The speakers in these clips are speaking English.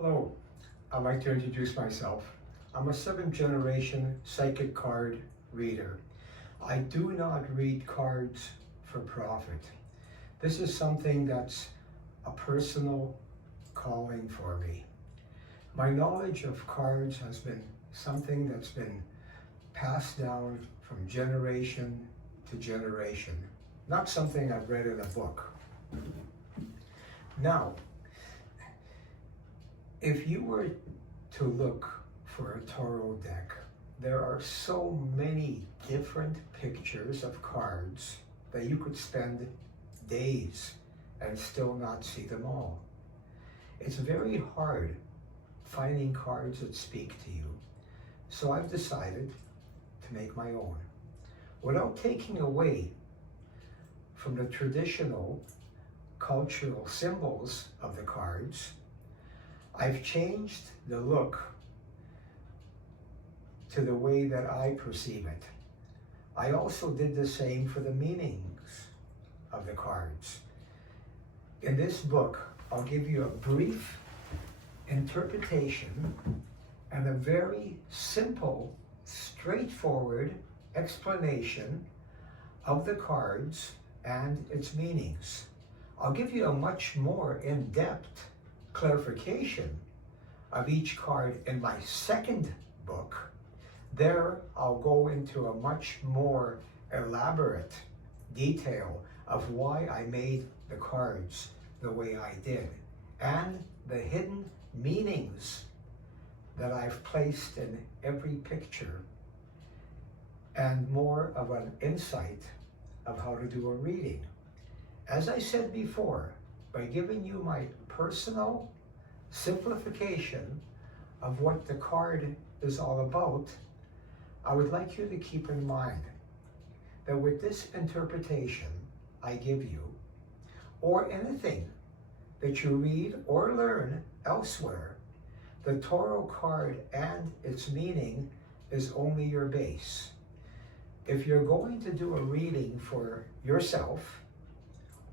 Hello, I'd like to introduce myself. I'm a 7th-generation psychic card reader. I do not read cards for profit. This is something that's a personal calling for me. My knowledge of cards has been something that's been passed down from generation to generation, not something I've read in a book. Now, if you were to look for a tarot deck, there are so many different pictures of cards that you could spend days and still not see them all. It's very hard finding cards that speak to you. So I've decided to make my own, without taking away from the traditional cultural symbols of the cards. I've changed the look to the way that I perceive it. I also did the same for the meanings of the cards. In this book, I'll give you a brief interpretation and a very simple, straightforward explanation of the cards and its meanings. I'll give you a much more in-depth clarification of each card in my second book. There, I'll go into a much more elaborate detail of why I made the cards the way I did, and the hidden meanings that I've placed in every picture, and more of an insight of how to do a reading. As I said before, by giving you my personal simplification of what the card is all about, I would like you to keep in mind that with this interpretation I give you, or anything that you read or learn elsewhere, the tarot card and its meaning is only your base. If you're going to do a reading for yourself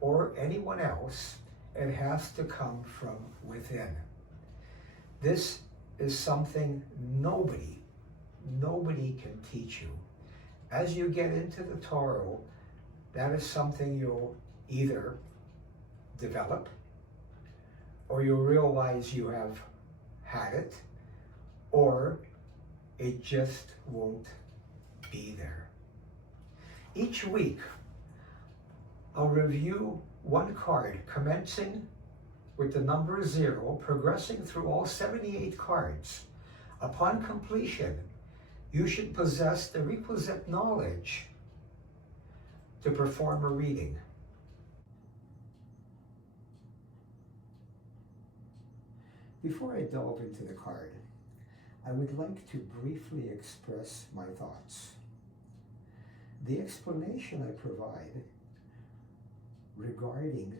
or anyone else, it has to come from within. This is something nobody can teach you. As you get into the tarot, that is something you'll either develop, or you'll realize you have had it, or it just won't be there. Each week, I'll review one card, commencing with the number 0, progressing through all 78 cards. Upon completion, you should possess the requisite knowledge to perform a reading. Before I delve into the card, I would like to briefly express my thoughts. The explanation I provide regarding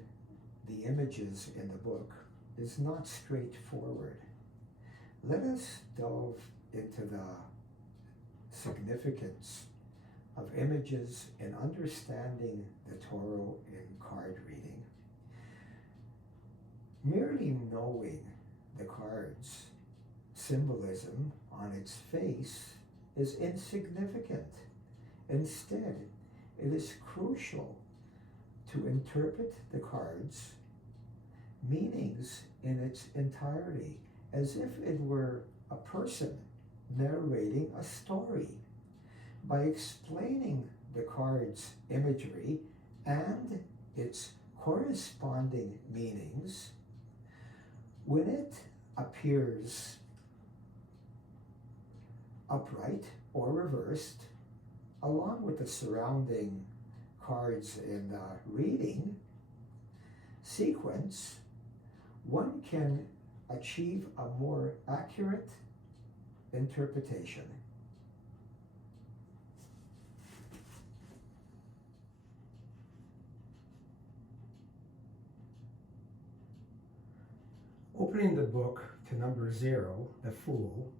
the images in the book is not straightforward. Let us delve into the significance of images in understanding the tarot in card reading. Merely knowing the card's symbolism on its face is insignificant. Instead, it is crucial to interpret the card's meanings in its entirety, as if it were a person narrating a story. By explaining the card's imagery and its corresponding meanings, when it appears upright or reversed, along with the surrounding cards in the reading sequence, one can achieve a more accurate interpretation. Opening the book to number 0, the Fool,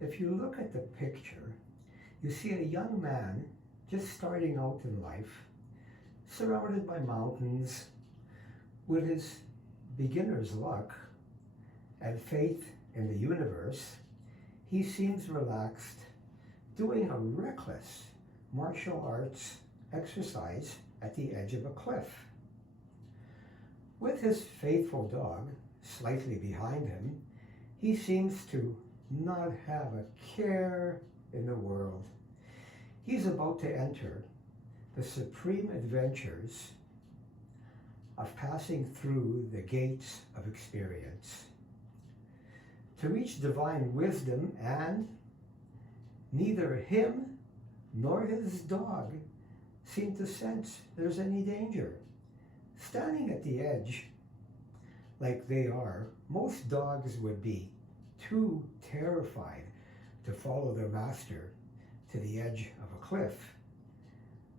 if you look at the picture, you see a young man just starting out in life, surrounded by mountains, with his beginner's luck, and faith in the universe, he seems relaxed, doing a reckless martial arts exercise at the edge of a cliff. With his faithful dog slightly behind him, he seems to not have a care in the world. He's about to enter the supreme adventures of passing through the gates of experience to reach divine wisdom, and neither him nor his dog seem to sense there's any danger. Standing at the edge like they are, most dogs would be too terrified to follow their master to the edge of a cliff.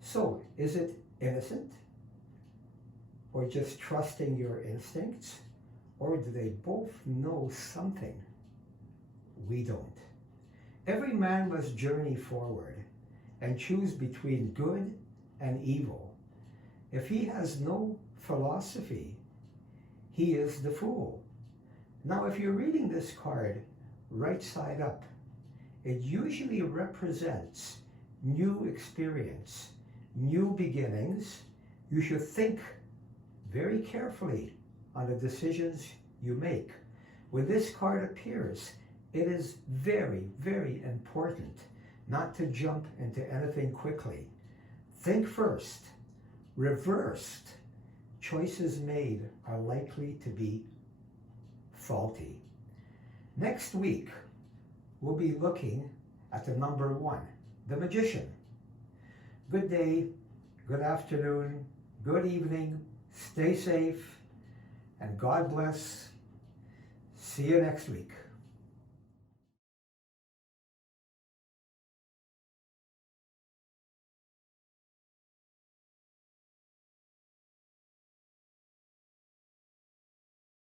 So, is it innocent? Or just trusting your instincts? Or do they both know something we don't? Every man must journey forward and choose between good and evil. If he has no philosophy, he is the fool. Now, if you're reading this card right side up, it usually represents new experience, new beginnings. You should think very carefully on the decisions you make. When this card appears, it is very, very important not to jump into anything quickly. Think first. Reversed, choices made are likely to be faulty. Next week, we'll be looking at the number 1, the Magician. Good day, good afternoon, good evening, stay safe, and God bless. See you next week.